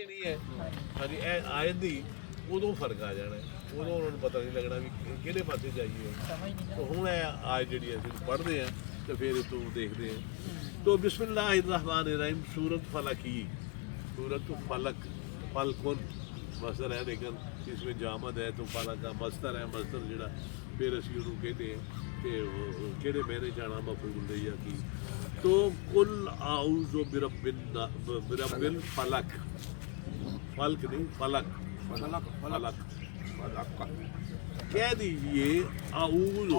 ਦੇਣੀ ਹੈ ਹਾਂਜੀ ਇਹ ਆਇਤ ਦੀ ਉਦੋਂ ਫਰਕ ਆ ਜਾਣਾ ਉਦੋਂ ਉਹਨਾਂ ਨੂੰ ਪਤਾ ਨਹੀਂ ਲੱਗਣਾ ਵੀ ਕਿਹੜੇ ਪਾਸੇ ਜਾਈਏ ਤਾਂ ਹੁਣ ਇਹ ਆਇਤ ਜਿਹੜੀ ਅਸੀਂ ਪੜ੍ਹਦੇ ਹਾਂ تو پھر تو دیکھتے ہیں تو بسم اللہ الرحمن الرحیم سورت فلکی سورت فلک فلکن مصدر ہے لیکن اس میں جامد ہے تو فلک کا مصدر ہے مصدر جڑا پھر اسی انہوں کہتے ہیں کہ کہڑے میں نے جانا مفعول ہے یا کی تو قل اعوذ برب الفلک فلک نہیں فلک فلک کہہ دیجئے اعوذ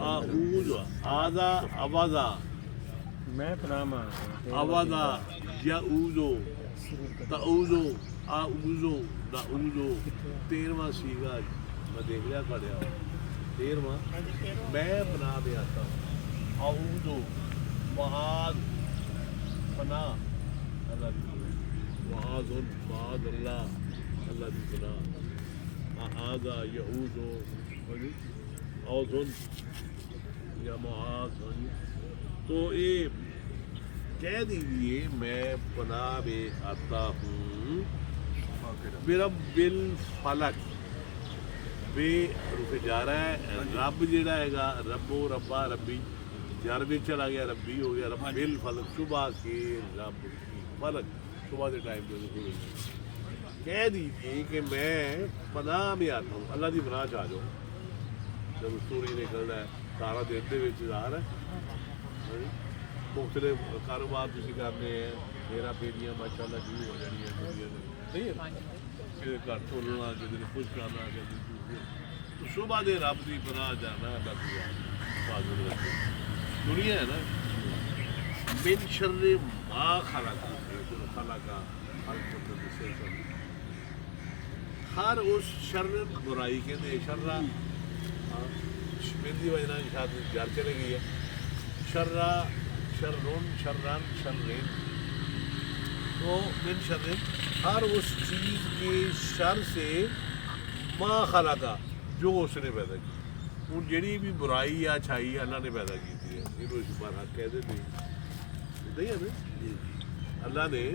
اعوذ آذا اوذا میں پناہ مانگتا ہوں اوذا یعوذ تعوذ اعوذ نعوذ 13واں سیغہ میں دیکھ لیا پڑھیا 13واں میں پناہ میں آتا ہوں اعوذ معاذ پناہ اللہ کی معاذ معاذ اللہ اللہ کی پناہ آذا یعوذ اوذن یا معاذ تو یہ کہہ دیجیے میں پناہ میں آتا ہوں برب الفلک بے رکے جا رہا ہے رب جڑا ہے گا ربو ربا ربی جار میں چلا گیا ربی ہو گیا رب الفلک صبح کے رب فلک صبح کے ٹائم پہ کہہ دیجیے کہ میں پناہ میں آتا ہوں اللہ کی پناہ چاہ جاؤ جب سورج نکلنا ہے سارا دن کے ظاہر ہے مختلف کاروبار تھی کرنے ہیں میرا بیٹیاں ماشاء اللہ شروع ہو جانی ہیں نہیں ہے کسی گھر کھولنا کسی نے کچھ کرنا کسی تو صبح دے رب کی پناہ جانا اللہ کی حفاظت رکھے دنیا ہے نا من شر ما خلق خلقا ہر اس شر برائی کے دے شرہ میری وجہ شاید گھر چلے گئی ہے شرہ شرون شرن شرین تو من شر ہر اس چیز کے شر سے ما خلقا جو اس نے پیدا کی ان جڑی بھی برائی یا اچھائی اللہ نے پیدا کی تھی یہ اس پر حق کہہ دیتے نہیں ہے نا اللہ نے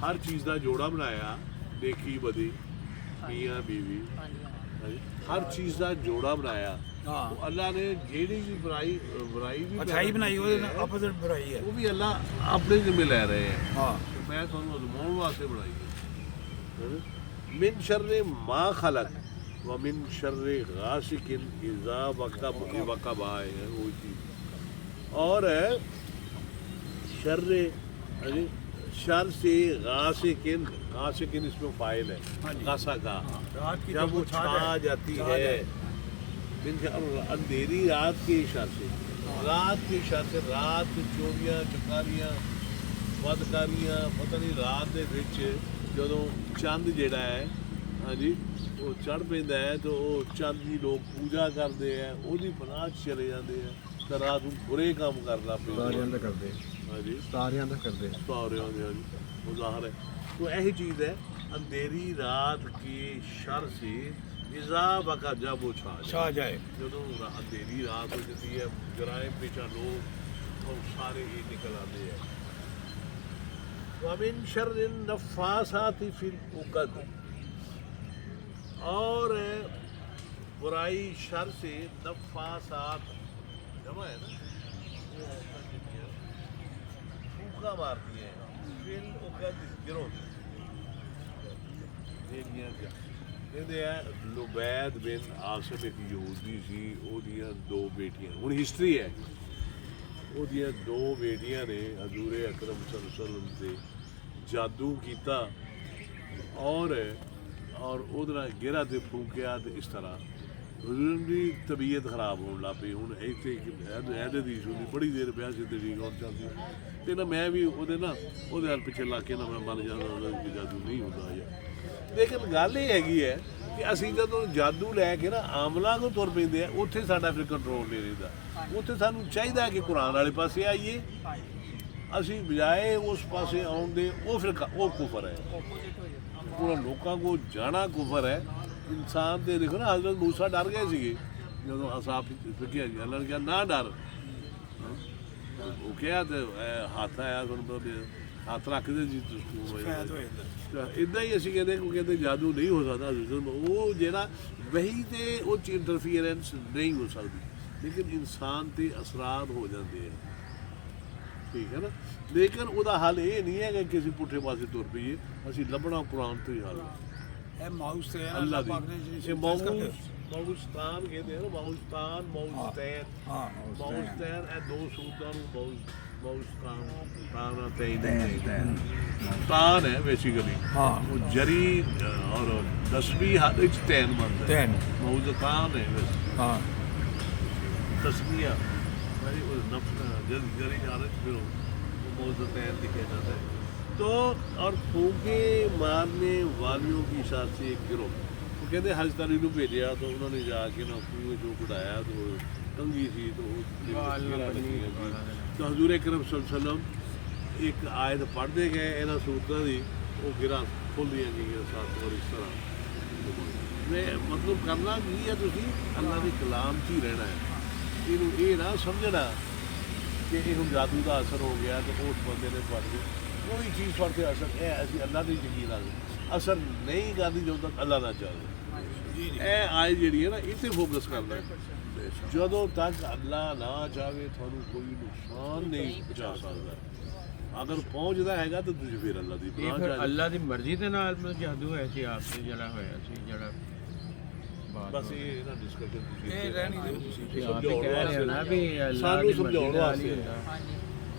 ہر چیز کا جوڑا بنایا نیکی بدی میاں بیوی ہر چیز کا جوڑا بنایا اللہ نے جیڑی بھی برائی بھی اچھائی بنائی اپوزٹ برائی ہے وہ بھی اللہ اپنے ذمہ لے رہے ہیں میں تھوڑا ازماؤں واسطے بنائی ہے من شر ما خلق ومن شر غاسق اذا وقب آئے ہیں وہ چیز اور شر سے غاسقن غاسقن اس میں فاعل ہے غاسا کا جب وہ چھا جاتی ہے اندھیری رات کے شر سے رات چوریاں چکاریاں بدکاریاں پتہ نہیں رات دے وچ جدوں چند جڑا ہے ہاں جی وہ چڑھ پیندا ہے تو وہ چند دی لوگ پوجا کرتے ہیں وہی پناہ چلے جاتے ہیں تو رات نوں برے کام کرنا کرتے ہاں جی تاریاں دا کرتے تاریاں دے ہاں جی وہ ظاہر ہے تو یہی چیز ہے اندھیری رات کے شر سے اذا وقع جب وہ چھا جائے جدوں اندھیری رات ہو جاتی ہے جرائم پیشہ لوگ اور سارے یہ نکل آتے ہیں ومن شر النفاثات فی العقد اور برائی شر سے نفاثات جمع ہے نا پھونکا مارتی ہیں فی العقد گرو لبید بن عاصم ایک یہودی سی وہ دو بیٹیاں ہوں ہسٹری ہے وہ دو بیٹیاں نے حضور اکرم صلی اللہ علیہ وسلم سے جادو کیتا اور گرا تے پھونکیا تے اس طرح حضور کی طبیعت خراب ہونے لگ پئی ہوں ایتھے حدیث ہوندی بڑی دیر پیا سی ٹھیک ہون چلتی تے نا میں بھی وہ پیچھے لا کے نا میں بن جانا جادو نہیں ہوتا یا لیکن گل یہ ہے کہ اسی جدوں جادو لے کے نا عاملاں کو تر پیندے ہیں اتنے ساڈا پھر کنٹرول نہیں رہتا اتنے سانوں چاہیے کہ قرآن والے پاسے آئیے اسی بجائے اس پاسے آن دے وہ پھر وہ کفر ہے پورا لوگوں کو جانا کفر ہے انسان تے دیکھو نا حضرت موسیٰ ڈر گئے سیگے جدوں اصحاب فکیا جی اللہ نے کہا نہ ڈر وہ کیا ہاتھ آیا ਹੱਥ ਰੱਖਦੇ ਜੀ ਸਕੂਨ ਹੋ ਸ਼ਾਇਦ ਹੋ ਜਾਂਦਾ ਜਾਂਦਾ ਇਦਾਂ ਹੀ ਅਸੀਂ ਕਹਿੰਦੇ ਕੋਈ ਕਹਿੰਦੇ ਜਾਦੂ ਨਹੀਂ ਹੋ ਸਕਦਾ ਉਹ ਜਿਹੜਾ ਵਹੀ ਤੇ ਉਹ ਚ ਇੰਟਰਫੀਅਰੈਂਸ ਨਹੀਂ ਹੋ ਸਕਦੀ ਲੇਕਿਨ ਇਨਸਾਨ ਤੇ ਅਸਰਾਤ ਹੋ ਜਾਂਦੇ ਆ ਠੀਕ ਹੈ ਨਾ ਲੇਕਿਨ ਉਹਦਾ ਹੱਲ ਇਹ ਨਹੀਂ ਹੈ ਕਿ ਅਸੀਂ ਪੁੱਠੇ ਪਾਸੇ ਤੁਰ ਪਈਏ ਅਸੀਂ ਲੱਭਣਾ ਕੁਰਾਨ ਤੋਂ ਹੀ ਹੱਲ ਹੈ ਇਹ ਮਾਊਸ ਤੇ ਹੈ ਅੱਲਾਹ ਪਾਕ ਨੇ ਦੀ ਜਿਹੜੀ ਇਹ ਮਾਊਸਤਾਨ ਕਹਿੰਦੇ ਆ ਨਾ ਮਾਊਸਤਾਨ ਮਾਊਸਤੈਨ ਹਾਂ ਮਾਊਸਤੈਨ ਇਹ ਦੋ ਸੂਤਾਂ ਨੂੰ ਮਾਊਸਤਾਨ ਤਾਨ ਹੈ ਬੇਸਿਕਲੀ ਹਾਂ ਉਹ ਜਰੀ ਔਰ 10ਵੀਂ ਹੱਥ ਵਿੱਚ ਤੈਨ ਬਣਦਾ ਹੈ ਤੈਨ ਮਾਊਸਤਾਨ ਹੈ ਵੈਸੇ ਹਾਂ ਤਸਮੀਆ ਮੇਰੀ ਉਹ ਨਫਸ जरी हालत फिर वो मौजूद तैयार लिखे जाता है तो और फूके मारने वालियों की हिसाब से एक गिरोह वो कहते हजतानी को भेजा तो उन्होंने जाके ना कुएं जो उड़ाया तो कंगी थी तो हजूर करम सल्लम एक आयत पढ़ते गए इन्होंने सूरतों की वो गिरा खुल दी गई साथ और इस तरह मैं मतलब करना की है तुम अल्लाह के कलाम च ही रहना है ये ना समझना कि ये हम जादू का असर हो गया तो उस बंदे ने पढ़ गई कोई चीज़ पढ़ के असर है ऐसी अल्लाह की यकीन आ गई असर नहीं करती जब तक अल्लाह ना चाहे ये आय जी है ना इसे फोकस करना है ਜਦੋਂ तक अल्लाह ना चाहे थानू कोई नुकसान नहीं पहुँचा सकता अगर पहुँचता है तो तुझे फिर अल्लाह की ਇਹ ਫਿਰ ਅੱਲਾ ਦੀ ਮਰਜ਼ੀ ਦੇ ਨਾਲ ਮਤਲਬ ਜਾਦੂ ਹੋਇਆ ਸੀ ਆਪ ਤੇ ਜਿਹੜਾ ਹੋਇਆ ਸੀ ਜਿਹੜਾ बस ये ना डिस्कशन ਇਹ ਰਹਿਣੀ ਦੇ ਤੁਸੀਂ ਆਪ ਕਹਿ ਰਹੇ ਹੋ ਨਾ ਵੀ ਅੱਲਾ ਸਾਨੂੰ ਦੀ ਮਰਜ਼ੀ ਸਮਝਾਉਣ ਦੇ ਨਾਲ ਹੀ ਵਾਸਤੇ ਹੁੰਦਾ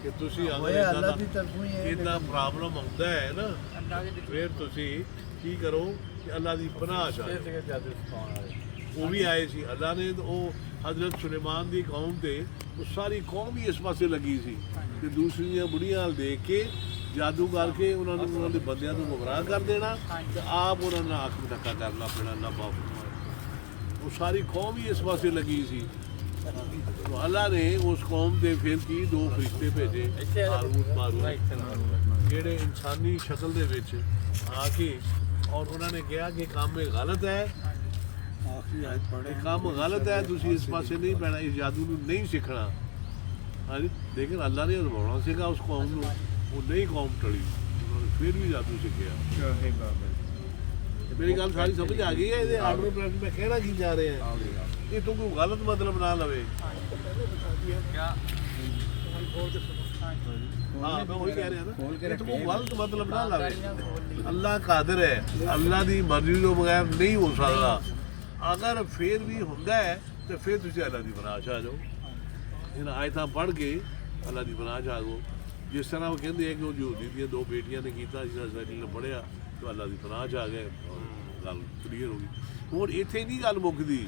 ਕਿ ਤੁਸੀਂ ਹੋਇਆ ਅੱਲਾ ਦੀ ਤਰਫੋਂ ਹੀ ਹੈ ਇਦਾਂ ਪ੍ਰੋਬਲਮ ਆਉਂਦਾ ਹੈ ਨਾ ਫਿਰ ਤੁਸੀਂ ਕੀ ਕਰੋ ਕਿ ਅੱਲਾ ਦੀ ਪਨਾਹ ਚਾਹੋ ਉਹ ਵੀ ਆਏ ਸੀ ਅੱਲਾ ਨੇ ਉਹ ਹਜ਼ਰਤ ਸੁਲੇਮਾਨ ਦੀ ਕੌਮ ਤੇ ਉਹ ਸਾਰੀ ਕੌਮ ਹੀ ਇਸ ਪਾਸੇ ਲੱਗੀ ਸੀ ਤੇ ਦੂਸਰੀਆਂ ਬੁੜੀਆਂ ਨਾਲ ਦੇਖ ਕੇ ਜਾਦੂ ਕਰਕੇ ਉਹਨਾਂ ਨੂੰ ਉਹਨਾਂ ਦੇ ਬੰਦਿਆਂ ਨੂੰ ਗੁੰਮਰਾਹ ਕਰ ਦੇਣਾ ਤੇ ਆਪ ਉਹਨਾਂ ਨਾਲ ਅੱਖ ਮਟਕਾ ਕਰਨਾ ਪੈਣਾ ਅੱਲਾ ਬਾਪ ਉਹ ਸਾਰੀ ਕੌਮ ਹੀ ਇਸ ਪਾਸੇ ਲੱਗੀ ਸੀ ਅੱਲਾ ਨੇ ਉਸ ਕੌਮ ਦੇ ਫਿਰ ਕੀ ਦੋ ਫਰਿਸ਼ਤੇ ਭੇਜੇ ਹਾਰੂਨ ਮਾਰੂਨ ਜਿਹੜੇ ਇਨਸਾਨੀ ਸ਼ਕਲ ਦੇ ਵਿੱਚ ਆ ਕੇ ਔਰ ਉਹਨਾਂ ਨੇ ਕਿਹਾ ਕਿ ਕੰਮ ਇਹ ਗਲਤ ਹੈ ਆਖਰੀ ਆਇਤ ਪੜ੍ਹੇ ਇਹ ਕੰਮ ਗਲਤ ਹੈ ਤੁਸੀਂ ਇਸ ਪਾਸੇ ਨਹੀਂ ਪੈਣਾ ਇਸ ਜਾਦੂ ਨੂੰ ਨਹੀਂ ਸਿੱਖਣਾ ਹਾਂਜੀ ਲੇਕਿਨ ਅੱਲਾ ਨੇ ਅਜ਼ਮਾਉਣਾ ਸੀਗਾ ਉਸ ਕੌਮ ਨੂੰ ਉਹ ਨਹੀਂ ਕੌਮ ਟਲੀ ਉਹਨਾਂ ਨੇ ਫਿਰ ਵੀ ਜਾਦੂ ਸਿੱਖਿਆ ਸ਼ਾਹੀ ਬਾਬਾ ਮੇਰੀ ਗੱਲ ਸਾਰੀ ਸਮਝ ਆ ਗਈ ਹੈ ਇਹਦੇ ਆਰਡਰ ਪ੍ਰੈਕਟਿਸ ਮੈਂ ਕਹਿਣਾ ਕੀ ਜਾ ਰਿਹਾ ਹਾਂ ਇਹ ਤੂੰ ਕੋਈ ਗਲਤ ਮਤਲਬ ਨਾ ਲਵੇ ਹਾਂ ਮੈਂ ਉਹੀ ਕਹਿ ਰਿਹਾ ਨਾ ਇਹ ਤੂੰ ਕੋਈ ਗਲਤ ਮਤਲਬ ਨਾ ਲਵੇ ਅੱਲਾ ਕਾਦਰ ਹੈ ਅੱਲਾ ਦੀ ਮਰਜ਼ੀ ਤੋਂ ਬਗੈਰ ਨਹੀਂ ਹੋ ਸਕਦਾ ਅਗਰ ਫਿਰ ਵੀ ਹੁੰਦਾ ਹੈ ਤੇ ਫਿਰ ਤੁਸੀਂ ਅੱਲਾ ਦੀ ਪਨਾਹ 'ਚ ਆ ਜਾਓ ਇਹਨਾਂ ਆਇਤਾਂ ਪੜ੍ਹ ਕੇ ਅੱਲਾ ਦੀ ਪਨਾਹ 'ਚ ਆ ਜਾਓ ਜਿਸ ਤਰ੍ਹਾਂ ਉਹ ਕਹਿੰਦੇ ਆ ਕਿ ਉਹ ਯਹੂਦੀ ਦੀਆਂ ਦੋ ਬੇਟੀਆਂ ਨੇ ਕੀਤਾ ਜਿਹਦਾ ਸੈਕਿੰਡ ਨੇ ਪੜ੍ਹਿਆ ਤਾਂ ਅੱਲਾ ਦੀ ਪਨਾਹ 'ਚ ਆ ਗਏ ਗੱਲ ਕਲੀਅਰ ਹੋ ਗਈ ਹੁਣ ਇੱਥੇ ਨਹੀਂ ਗੱਲ ਮੁੱਕਦੀ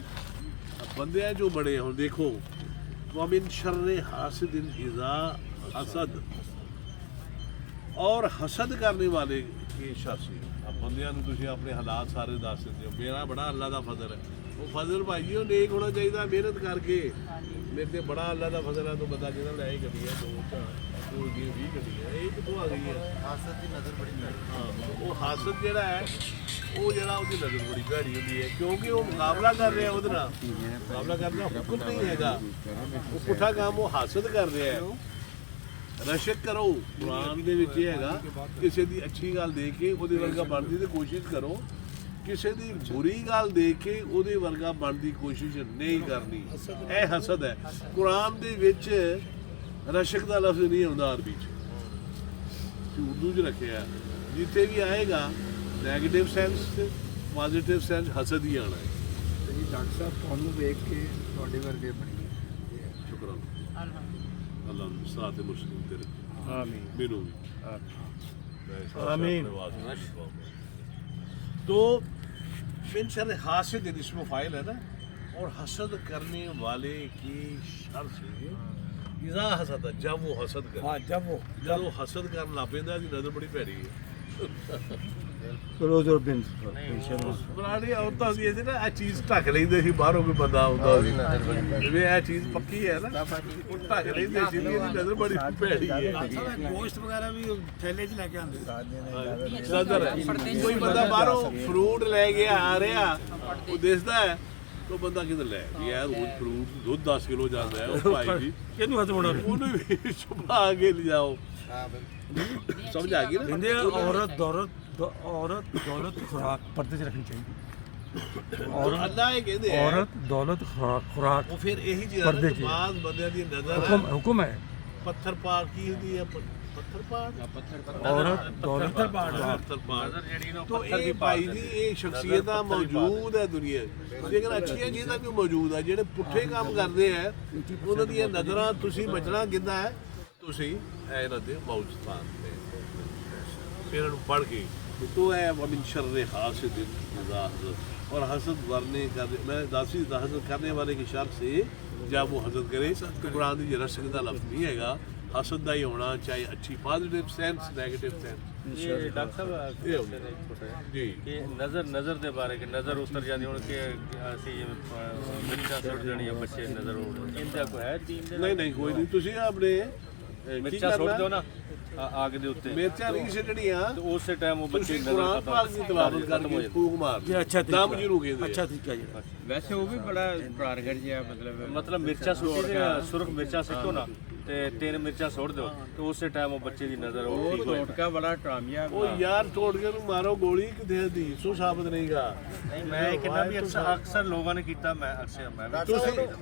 ਬੰਦਿਆਂ ਜੋ ਬੜੇ ਹੁਣ ਦੇਖੋ ਵਮਿਨ ਸ਼ਰਰੇ ਹਾਸਿਦਿਨ ਇਜ਼ਾ ਹਸਦ ਔਰ ਹਸਦ ਕਰਨੇ ਵਾਲੇ ਕੀ ਸ਼ਰ ਸੀ ਬੰਦਿਆਂ ਨੂੰ ਤੁਸੀਂ ਆਪਣੇ ਹਾਲਾਤ ਸਾਰੇ ਦੱਸ ਦਿੰਦੇ ਹੋ ਮੇਰਾ ਬੜਾ ਅੱਲਾ ਦਾ ਫਜ਼ਲ ਹੈ ਉਹ ਫਜ਼ਲ ਭਾਈ ਉਹ ਨੇਕ ਹੋਣਾ ਚਾਹੀਦਾ ਮਿਹਨਤ ਕਰਕੇ ਮੇਰੇ ਤੇ ਬੜਾ ਅੱਲਾ ਦਾ ਫਜ਼ਲ ਹੈ ਤੋਂ ਬੰਦਾ ਜਿਹਦਾ ਲੈ ਹੀ ਗੱਡੀ ਹੈ ਦੋ ਚਾਰ ਉਹ ਜੀ 20 ਗੱਡੀ ਹੈ ਇਹ ਕਿੱਥੋਂ ਆ ਗਈ ਹੈ ਹਾਸਦ ਦੀ ਨਜ਼ਰ ਬੜੀ ਭੈੜੀ ਹਾਂ ਉਹ ਹਾਸਦ ਜਿਹੜਾ ਹੈ ਉਹ ਜਿਹੜਾ ਉਹਦੀ ਨਜ਼ਰ ਬੜੀ ਭੈੜੀ ਹੁੰਦੀ ਹੈ ਕਿਉਂਕਿ ਉਹ ਮੁਕਾਬਲਾ ਕਰ ਰਿਹਾ ਉਹਦੇ ਨਾਲ ਮੁਕਾਬਲਾ ਕਰਨਾ ਹੁਕਮ ਨਹੀਂ ਹੈਗਾ ਉਹ ਪੁੱਠਾ ਕੰਮ ਉਹ ਹਾਸਦ ਕਰ ਰਿਹਾ ਹੈ ਰਸ਼ਕ ਕਰੋ ਕੁਰਾਨ ਦੇ ਵਿੱਚ ਇਹ ਹੈਗਾ ਕਿਸੇ ਦੀ ਅੱਛੀ ਗੱਲ ਦੇਖ ਕੇ ਉਹਦੇ ਵਰਗਾ ਬਣਨ ਦੀ ਤੇ ਕੋਸ਼ਿਸ਼ ਕਰੋ ਕਿਸੇ ਦੀ ਬੁਰੀ ਗੱਲ ਦੇਖ ਕੇ ਉਹਦੇ ਵਰਗਾ ਬਣਨ ਦੀ ਕੋਸ਼ਿਸ਼ ਨਹੀਂ ਕਰਨੀ ਇਹ ਹਸਦ ਹੈ ਕੁਰਾਨ ਦੇ ਵਿੱਚ ਰਸ਼ਕ ਦਾ ਲਫ਼ਜ਼ ਨਹੀਂ ਆਉਂਦਾ ਅਰਬੀ 'ਚ ਉਰਦੂ 'ਚ ਰੱਖਿਆ ਜਿੱਥੇ ਵੀ ਆਏਗਾ ਨੈਗੇਟਿਵ ਸੈਂਸ ਤੇ ਪੋਜ਼ਿਟਿਵ ਸੈਂਸ ਹਸਦ ਹੀ ਆਉਣਾ ਹੈ ਤੇ ਜੀ ਡਾਕਟਰ ਸਾਹਿਬ ਤੁਹਾਨੂੰ ਵੇਖ ਕੇ ਤੁਹਾਡੇ ਵਰਗੇ ਬਣੀ ਸ਼ੁਕਰਾਨ ਅੱਲਾਹ ਨੂੰ ਸਾਥ ਮੁਸਲਿਮ ਤੇਰੇ ਆਮੀਨ ਮੈਨੂੰ ਵੀ آمین تو من شر حاسد اسم فاعل ہے نا اور حسد کرنے والے کی شر سے اذا حسد جب وہ حسد کرے ہاں جب وہ جب وہ حسد کرنا لگ پیندا دی نظر بڑی پیڑی ہے روز اور دن ਪੁਰਾਣੀ ਔਰਤਾਂ ਸੀ ਇਹ ਨਾ ਇਹ ਚੀਜ਼ ਢੱਕ ਲੈਂਦੇ ਸੀ ਬਾਹਰੋਂ ਕੋਈ ਬੰਦਾ ਆਉਂਦਾ ਸੀ ਜਿਵੇਂ ਇਹ ਚੀਜ਼ ਪੱਕੀ ਹੈ ਨਾ ਉਹ ਢੱਕ ਲੈਂਦੇ ਸੀ ਵੀ ਇਹਦੀ ਨਜ਼ਰ ਬੜੀ ਭੈੜੀ ਹੈ ਗੋਸ਼ਤ ਵਗੈਰਾ ਵੀ ਥੈਲੇ 'ਚ ਲੈ ਕੇ ਆਉਂਦੇ ਨਜ਼ਰ ਹੈ ਕੋਈ ਬੰਦਾ ਬਾਹਰੋਂ ਫਰੂਟ ਲੈ ਕੇ ਆ ਰਿਹਾ ਉਹ ਦਿਸਦਾ ਹੈ ਉਹ ਬੰਦਾ ਕਿਤੇ ਲੈ ਵੀ ਯਾਰ ਰੋਜ਼ ਫਰੂਟ ਦੁੱਧ 10 ਕਿਲੋ ਜਾਂਦਾ ਹੈ ਉਹ ਭਾਈ ਜੀ ਕਿਹਨੂੰ ਹੱਥ ਮੋੜਾ ਉਹਨੂੰ ਵੀ ਛੁਪਾ ਕੇ ਲਿਜਾਓ ਸਮਝ ਆ ਗਈ ਨਾ ਕਹਿੰਦੇ ਔਰਤ ਦੌਲਤ ਖੁਰਾਕ ਪਰਦੇ 'ਚ ਰੱਖਣੀ ਚਾਹੀਦੀ। ਅੱਲਾ ਇਹ ਕਹਿੰਦੇ ਆ ਔਰਤ ਦੌਲਤ ਖੁਰਾਕ ਉਹ ਫਿਰ ਇਹੀ ਚੀਜ਼ ਪਰਦੇ ਹੈ ਚ। ਬਾਜ਼ ਬੰਦਿਆਂ ਦੀ ਨਜ਼ਰ ਹੁਕਮ ਹੈ। ਪੱਥਰ ਪਾੜ ਕੀ ਹੁੰਦੀ ਹੈ ਪੱਥਰ ਪਾੜ ਔਰਤ ਦੌਲਤ ਪੱਥਰ ਪਾੜ तो ਇਹ ਭਾਈ ਦੀ ਇਹ ਸ਼ਖਸੀਅਤਾਂ ਮੌਜੂਦ ਹੈ ਦੁਨੀਆ 'ਚ। ਲੇਕਿਨ ਅੱਛੀਆਂ ਚੀਜ਼ਾਂ ਵੀ ਮੌਜੂਦ ਹੈ। ਜਿਹੜੇ ਪੁੱਠੇ ਕੰਮ ਕਰਦੇ ਆ ਉਹਨਾਂ ਦੀਆਂ ਨਜ਼ਰਾਂ ਤੁਸੀਂ ਬਚਣਾ ਕਿੱਦਾਂ ਹੈ ਤੁਸੀਂ ਇਹਨਾਂ ਦੇ ਮੌਜੂਦਾਨ ਤੇ ਫਿਰ ਇਹਨੂੰ ਪੜ੍ਹ ਕੇ تو ہے ومن شر حاسد اذا حسد اور حسد ورنے کا میں داسی حسد کرنے والے کی شر سے جب وہ حسد کرے تو قرآن دی رسک دا لفظ نہیں ہے گا حسد دا ہی ہونا چاہے اچھی پازیٹیو سینس نیگیٹو سینس یہ ڈاکٹر صاحب جی کہ نظر دے بارے کہ نظر اتر جاتی ہوں کہ اسی مرچاں سٹ جانی ہے بچے نظر ان دا کوئی ہے دین دے نہیں کوئی نہیں تسی اپنے مرچاں سٹ دو نا آگ دے اوتے مرچاں نہیں سٹڑیاں تو اس ٹائم وہ بچے تسی نظر قرآن پاک دی تلاوت کر کے پھوک مار یہ اچھا دم جنوں کہندے اچھا طریقہ جی ویسے وہ بھی بڑا پرارگڑ جیا مطلب مرچاں سٹ کے سرخ مرچاں سٹو نا تے 3 مرچاں سٹ دو تو اس ٹائم وہ بچے دی نظر وہ ٹھیک ہو ٹوٹکا بڑا ٹرامیہ او یار ٹوٹ کے نوں مارو گولی کتے دی سو ثابت نہیں گا نہیں میں کہنا بھی اکثر لوگوں نے کیتا میں اکثر میں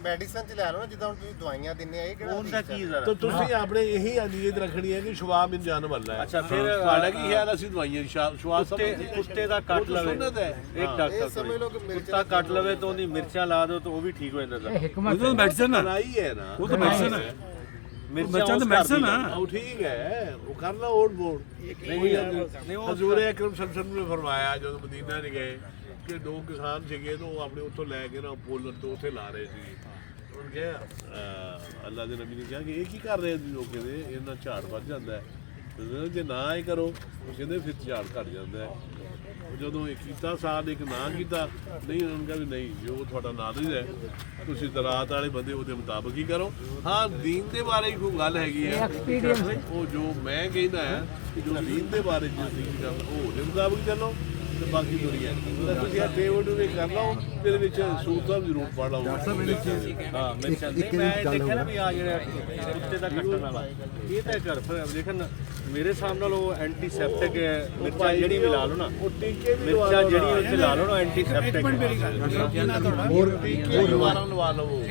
ਮੈਡੀਸਨ ਚ ਲੈ ਲਓ ਨਾ ਜਿੱਦਾਂ ਹੁਣ ਤੁਸੀਂ ਦਵਾਈਆਂ ਦਿੰਦੇ ਆ ਇਹ ਕਿਹੜਾ ਉਹਦਾ ਕੀ ਜ਼ਰਾ تو ਤੁਸੀਂ ਆਪਣੇ ਇਹੀ ਨੀਅਤ ਰੱਖਣੀ ਹੈ ਕਿ ਸ਼ਵਾ ਮਿਲ ਜਾਨ ਵਾਲਾ ਹੈ ਅੱਛਾ ਫਿਰ ਤੁਹਾਡਾ ਕੀ ਖਿਆਲ ਅਸੀਂ ਦਵਾਈਆਂ ਸ਼ਵਾ ਸਭ ਕੁੱਤੇ ਦਾ ਕੱਟ ਲਵੇ ਸੁਨਨਤ ਹੈ ਇੱਕ ਡਾਕਟਰ ਸਮਝ ਲਓ ਕਿ ਕੁੱਤਾ ਕੱਟ ਲਵੇ ਤਾਂ ਉਹਦੀ ਮਿਰਚਾਂ ਲਾ ਦਿਓ ਤਾਂ ਉਹ ਵੀ ਠੀਕ ਹੋ ਜਾਂਦਾ ਉਹ ਤਾਂ ਮੈਡੀਸਨ ਹੈ। ਬਣਾਈ ਹੈ ਨਾ ਉਹ ਤਾਂ ਮੈਡੀਸਨ ਹੈ। ਮਿਰਚਾਂ ਤਾਂ ਮੈਡੀਸਨ ਹੈ। ਉਹ ਠੀਕ ਹੈ ਉਹ ਕਰ ਲਾ ਓਟ ਬੋਰਡ ਨਹੀਂ ਉਹ ਹਜ਼ੂਰ ਅਕਰਮ ਸੱਲੱਲਾਹੁ ਅਲੈਹਿ ਵਸੱਲਮ ਨੇ ਫਰਮਾਇਆ ਜਦੋਂ ਮਦੀਨਾ ਚ ਗਏ ਕਿ 2 ਕਿਸਾਨ ਸੀਗੇ ਤਾਂ ਉਹ ਆਪਣੇ ਉੱਥੋਂ ਲੈ ਕੇ ਨਾ ਪੋਲਰ ਤੋਂ ਉੱਥੇ ਲਾ ਰਹੇ ਸੀ ਉਹਨਾਂ ਕਿਹਾ ਅੱਲਾ ਦੇ ਨਬੀ ਨੇ ਕਿਹਾ ਕਿ ਇਹ ਕੀ ਕਰ ਰਹੇ ਸੀ ਲੋਕ ਕਹਿੰਦੇ ਇਹਨਾਂ ਝਾੜ ਵੱਧ ਜਾਂਦਾ ਹੈ ਤੇ ਜੇ ਨਾ ਇਹ ਕਰੋ ਉਹ ਕਹਿੰਦੇ ਫਿਰ ਝਾੜ ਘਟ ਜਾਂਦਾ ਹੈ ਜਦੋਂ ਇਹ ਕੀਤਾ ਸਾਲ ਇੱਕ ਨਾ ਕੀਤਾ ਨਹੀਂ ਉਹਨਾਂ ਕਹਿੰਦਾ ਵੀ ਨਹੀਂ ਜੋ ਤੁਹਾਡਾ ਨਾਲਿਜ ਹੈ ਤੁਸੀਂ ਦਰਾਤ ਵਾਲੇ ਬੰਦੇ ਉਹਦੇ ਮੁਤਾਬਕ ਹੀ ਕਰੋ ਹਾਂ ਦੀਨ ਦੇ ਬਾਰੇ ਕੋਈ ਗੱਲ ਹੈਗੀ ਹੈ ਉਹ ਜੋ ਮੈਂ ਕਹਿੰਦਾ ਹੈ ਕਿ ਜੋ ਦੀਨ ਦੇ ਬਾਰੇ ਜਿਹੜੀ ਗੱਲ ਉਹ ਉਹਦੇ ਮੁਤਾਬਕ ਚੱਲੋ ਤੇ ਬਾਕੀ ਦੁਨੀਆ ਤਾਂ ਤੁਸੀਂ ਇਹ ਟੇਵਡ ਵੀ ਕਰ ਲਓ ਤੇ ਵਿੱਚ ਸੂਰਤਾਂ ਵੀ ਜ਼ਰੂਰ ਪੜ ਲਓ ਹਾਂ ਮਿਰਚਾਂ ਨਹੀਂ ਮੈਂ ਦੇਖਿਆ ਨਾ ਵੀ ਆ ਜਿਹੜਾ ਕੁੱਤੇ ਦਾ ਕੱਟਣ ਵਾਲਾ ਇਹ ਤਾਂ ਕਰ ਲੇਕਿਨ ਮੇਰੇ ਸਾਹਮਣੇ ਉਹ ਐਂਟੀਸੈਪਟਿਕ ਮਿਰਚਾਂ ਜਿਹੜੀ ਵੀ ਲਾ ਲਓ ਨਾ ਉਹ ਟੀਕੇ ਵੀ ਮਿਰਚਾਂ ਜਿਹੜੀ ਉੱਤੇ ਲਾ ਲਓ ਨਾ ਐਂਟੀਸੈਪਟਿਕ ਟੀਕੇ ਦੁਬਾਰਾ ਲਵਾ ਲਓ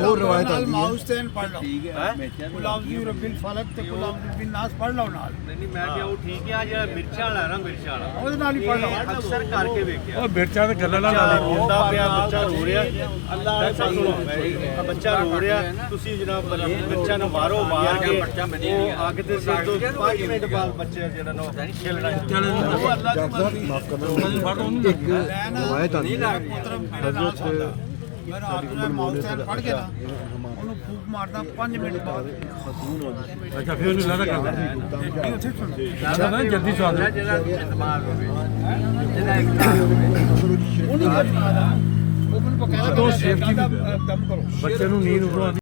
ਹੋਰ ਰਵਾਇਤ ਆ ਮਾਊਸ ਤੇ ਪੜ ਲਓ ਠੀਕ ਹੈ ਕੁਲ ਆਊਜ਼ੂ ਰੱਬਿਲ ਫਲਕ ਤੇ ਕੁਲ ਆਊਜ਼ੂ ਬਿਨ ਨਾਸ ਪੜ ਲਓ ਨਾਲ ਨਹੀਂ ਮੈਂ ਕਿਹਾ ਉਹ ਠੀਕ ਹੈ ਜਿਹੜਾ ਮਿਰਚਾਂ ਵਾਲਾ ਨਾ ਮਿਰਚਾਂ ਵਾਲਾ ਉਹਦੇ ਨਾਲ ਹੀ ਪੜ ਲਓ ਅਕਸਰ ਕਰਕੇ ਵੇਖਿਆ ਉਹ ਮਿਰਚਾਂ ਦੇ ਗੱਲਾਂ ਨਾਲ ਲਾ ਲਈ ਰੋਂਦਾ ਪਿਆ ਬੱਚਾ ਰੋ ਰਿਹਾ ਅੱਲਾ ਬੱਚਾ ਰੋ ਰਿਹਾ ਤੁਸੀਂ ਜਨਾਬ ਬੱਚਾ ਨੂੰ ਮਾਰੋ ਮਾਰ ਕੇ ਉਹ ਅੱਗ ਦੇ ਸਿਰ ਤੋਂ 5 ਮਿੰਟ ਬਾਅਦ ਬੱਚੇ ਜਿਹੜਾ ਨੂੰ ਖੇਲਣਾ ਉਹ ਅੱਲਾ ਦੀ ਮਰਜ਼ੀ ਰਵਾਇਤ ਆ ਹਜ਼ਰਤ ਮੈਂ ਰਾਤ ਨੂੰ ਮਾਊਸ ਤੇ ਪੜ ਕੇ ਨਾ ਉਹਨੂੰ ਫੂਕ ਮਾਰਦਾ 5 ਮਿੰਟ ਬਾਅਦ ਅੱਛਾ ਫਿਰ ਉਹਨੂੰ ਲਾਦਾ ਕਰਦਾ ਉੱਥੇ ਸੁਣ ਨਾ ਜਲਦੀ ਸਵਾਦ ਜਿਹੜਾ ਦਿਮਾਗ ਹੋਵੇ ਉਹਨੂੰ ਉਹ ਮੈਨੂੰ ਬਕਾਇਆ ਤੋਂ ਸੇਫਟੀ ਦਮ ਕਰੋ ਬੱਚੇ ਨੂੰ ਨੀਂਦ ਉਦੋਂ